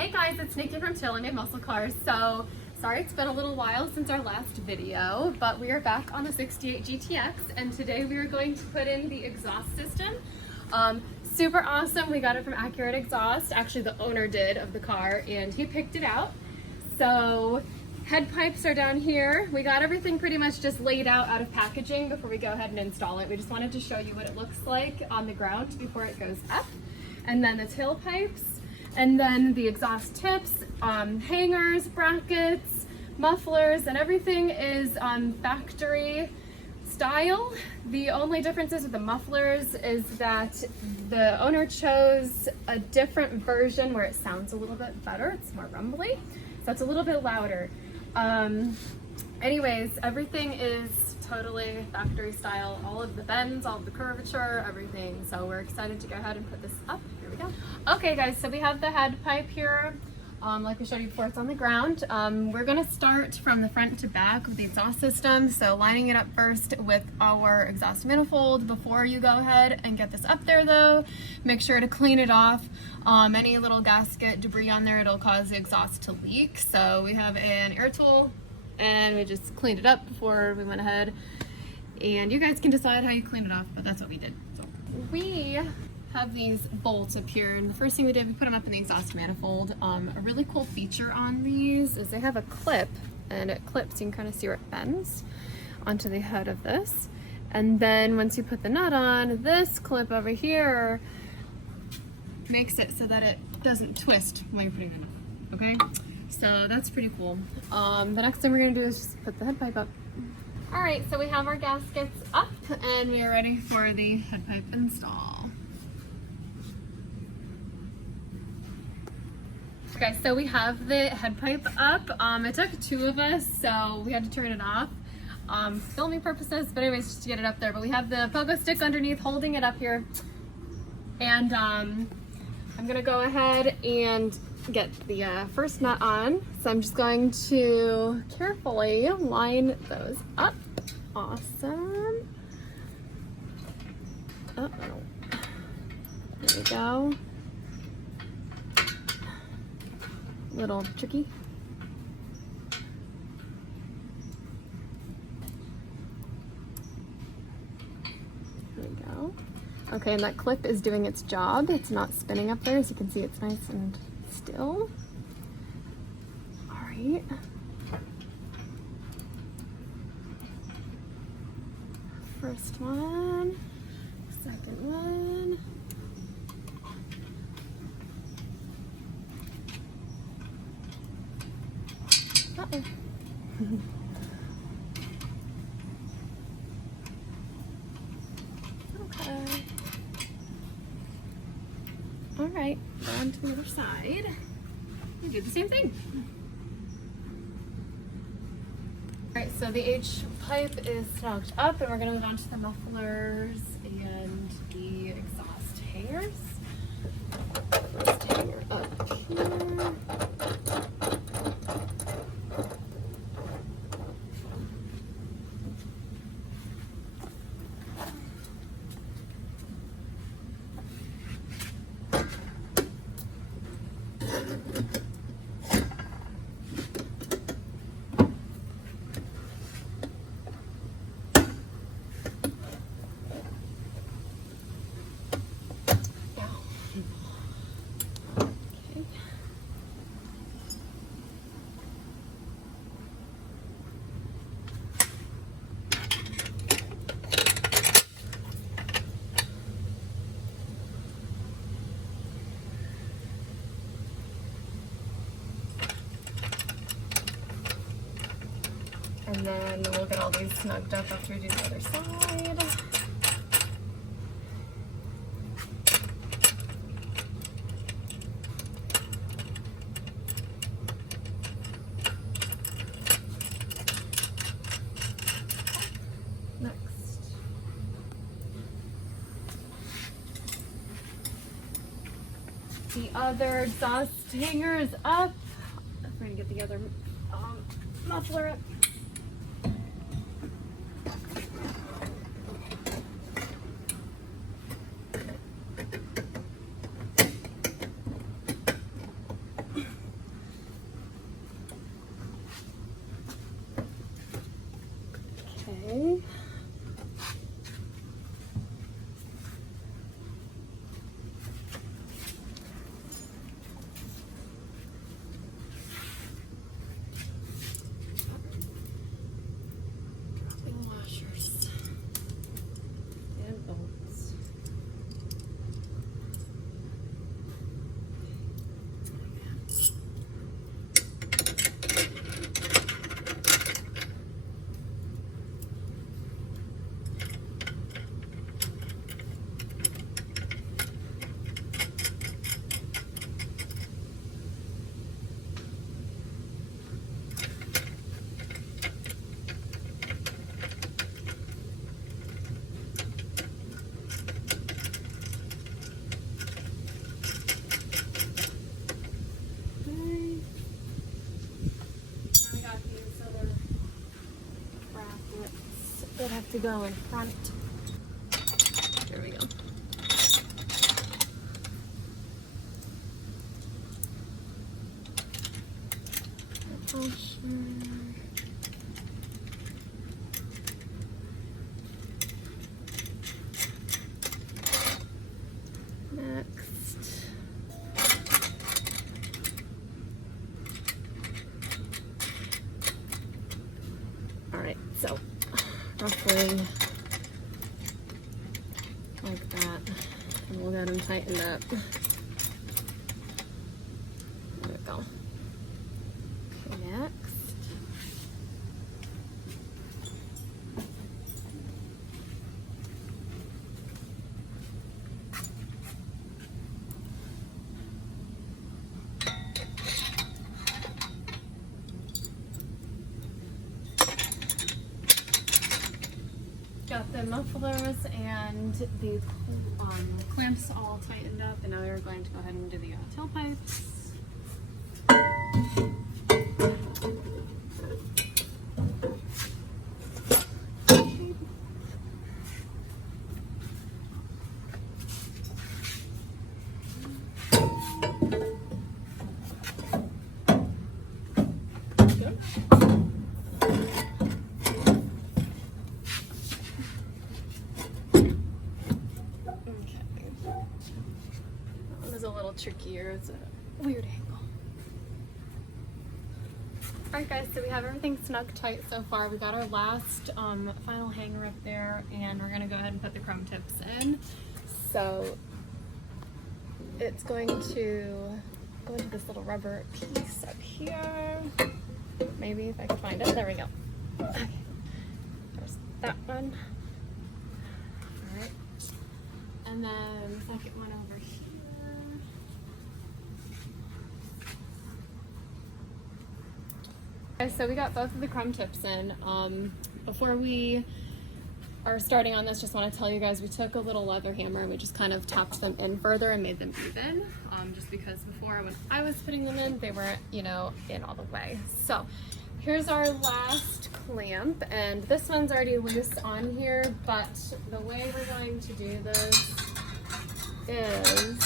Hey guys, it's Nikki from Tailpipes Muscle Cars. So sorry it's been a little while since our last video, but we are back on the 68 GTX and today we are going to put in the exhaust system. Super awesome. We got it from Accurate Exhaust. Actually the owner did of the car and he picked it out. So head pipes are down here. We got everything pretty much just laid out of packaging before we go ahead and install it. We just wanted to show you what it looks like on the ground before it goes up. And then the tailpipes, and then the exhaust tips, hangers, brackets, mufflers, and everything is factory style. The only differences with the mufflers is that the owner chose a different version where it sounds a little bit better. It's more rumbly, so it's a little bit louder. Anyways, everything is totally factory style. All of the bends, all of the curvature, everything. So we're excited to go ahead and put this up. Here we go. Okay guys, so we have the head pipe here. Like we showed you before, it's on the ground. We're gonna start from the front to back with the exhaust system. So lining it up first with our exhaust manifold before you go ahead and get this up there though. Make sure to clean it off. Any little gasket debris on there, it'll cause the exhaust to leak. So we have an air tool and we just cleaned it up before we went ahead. And you guys can decide how you clean it off, but that's what we did. So we have these bolts up here, and the first thing we did, we put them up in the exhaust manifold. A really cool feature on these is they have a clip, and it clips, you can kind of see where it bends onto the head of this. And then once you put the nut on, this clip over here makes it so that it doesn't twist when you're putting the nut, okay? So that's pretty cool. The next thing we're gonna do is just put the head pipe up. All right, so we have our gaskets up and we are ready for the head pipe install. Okay, so we have the head pipe up. It took two of us, so we had to turn it off. Filming purposes, but anyways, just to get it up there. But we have the pogo stick underneath holding it up here. And I'm gonna go ahead and get the first nut on. So I'm just going to carefully line those up. Awesome. Uh-oh. There we go. Little tricky. There we go. Okay, and that clip is doing its job. It's not spinning up there, as you can see it's nice and still. All right. First one, second one. Uh-oh. Okay. All right, go on to the other side. We do the same thing. All right, so the H pipe is snogged up and we're gonna move on to the mufflers and the exhaust hangers. First hanger up here. And then we'll get all these snugged up after we do the other side. Next. The other exhaust hanger is up. We're gonna get the other muffler up. So dropping washers and bolts. That have to go in front. There we go. Next. All right, so roughly like that, and we'll get them tightened up. There we go. Okay, next. Got the mufflers and the clamps all tightened up, and now we're going to go ahead and do the tailpipes. A little trickier. It's a weird angle. Alright guys, so we have everything snug tight so far. We got our last final hanger up there, and we're going to go ahead and put the chrome tips in. So it's going to go into this little rubber piece up here. Maybe if I can find it. There we go. Okay. There's that one. Alright. And then the second one over here. Okay, so we got both of the chrome tips in. Before we are starting on this, just want to tell you guys we took a little leather hammer and we just kind of tapped them in further and made them even. Just because before when I was putting them in, they weren't, you know, in all the way. So here's our last clamp, and this one's already loose on here, but the way we're going to do this is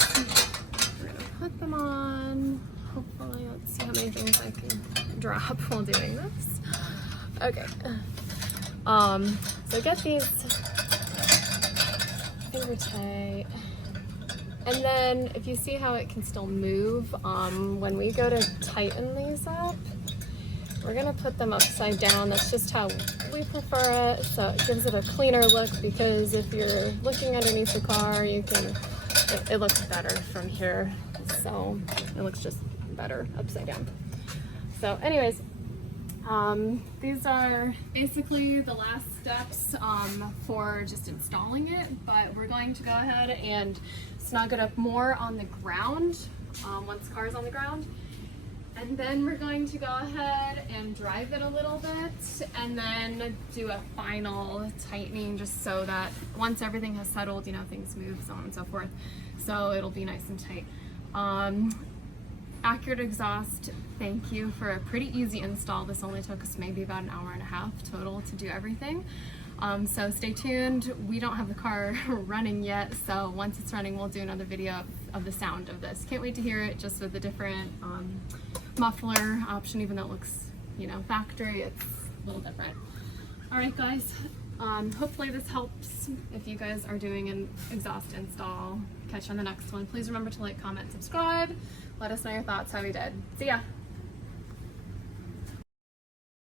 we're going to put them on. Hopefully, let's see how many things I can drop while doing this. Okay. So get these finger tight. And then if you see how it can still move, when we go to tighten these up, we're gonna put them upside down. That's just how we prefer it. So it gives it a cleaner look, because if you're looking underneath the car, you can, it looks better from here. So it looks just better upside down. So anyways, these are basically the last steps for just installing it, but we're going to go ahead and snug it up more on the ground once the car is on the ground, and then we're going to go ahead and drive it a little bit and then do a final tightening, just so that once everything has settled, you know, things move, so on and so forth, so it'll be nice and tight. Accurate Exhaust, thank you for a pretty easy install. This only took us maybe about an hour and a half total to do everything. So stay tuned. We don't have the car running yet, so once it's running, we'll do another video of the sound of this. Can't wait to hear it, just with the different muffler option, even though it looks, you know, factory, it's a little different. All right, guys. Hopefully this helps if you guys are doing an exhaust install. Catch you on the next one. Please remember to like, comment, subscribe. Let us know your thoughts, how we did. See ya.